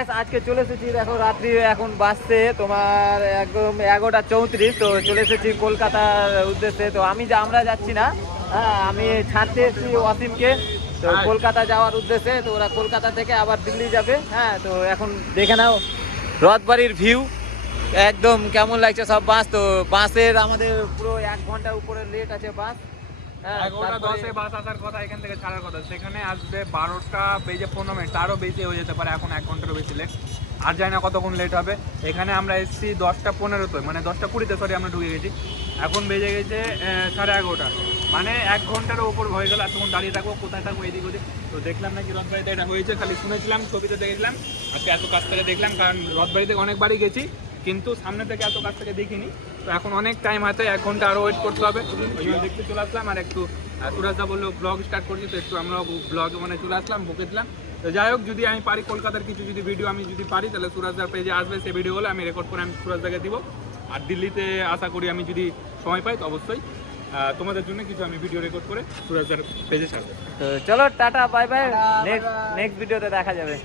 Guys আজকে চলে এসেছি, দেখো রাত্রি এখন বাজছে তোমার একদম 11:34। তো চলে এসেছি কলকাতার উদ্দেশ্যে। তো আমরা যাচ্ছি না, হ্যাঁ আমি ছাড়তে এসেছি ওয়াসিমকে তো কলকাতা যাওয়ার উদ্দেশ্যে। তো ওরা কলকাতা থেকে আবার দিল্লি যাবে। হ্যাঁ তো এখন দেখে নাও রথবাড়ির ভিউ একদম কেমন লাগছে সব বাস। তো বাসের আমাদের পুরো 1 ঘন্টার উপরে লেট আছে বাস। 11:10 বাস আসার কথা, এখান থেকে ছাড়ার কথা, সেখানে আসবে 12:15, তারও বেশি হয়ে যেতে পারে, এখন 1 ঘন্টারও বেশি লেট। আর জানি না কতক্ষণ লেট হবে। এখানে আমরা এসেছি 10:15-তে, মানে 10:20-তে সরি আমরা ঢুকে গেছি। এখন বেজে গেছে 11:30, মানে 1 ঘন্টারও ওপর হয়ে গেল। আর তখন দাঁড়িয়ে থাকবো, কোথায় থাকবো এদিক ওদিক। তো দেখলাম নাকি রথবাড়িতে এটা হয়েছে, খালি শুনেছিলাম, ছবিতে দেখলাম, আজকে এত কাছ থেকে দেখলাম। কারণ রথবাড়িতে অনেকবারই গেছি কিন্তু সামনে থেকে এত কাছ থেকে দেখিনি। তো এখন অনেক টাইম হাতে, 1 ঘন্টা আরও ওয়েট করতে হবে। ওই জন্য দেখতে চলে আসলাম। আর একটু সুরাজদা বললো ব্লগ স্টার্ট করছি, তো একটু আমরা ব্লগে মানে চলে আসলাম, বকে দিলাম। তো যাই হোক, যদি আমি পারি কলকাতার কিছু যদি ভিডিও আমি যদি পারি, তাহলে সুরাজদার পেজে আসবে, সেই ভিডিওগুলো আমি রেকর্ড করে আমি সুরাজদাকে দিব। আর দিল্লিতে আশা করি আমি যদি সময় পাই তো অবশ্যই তোমাদের জন্য কিছু আমি ভিডিও রেকর্ড করে সুরাজদার পেজে ছাড়বো। তো চলো টাটা বাই বাই, নেক্সট ভিডিওতে দেখা যাবে।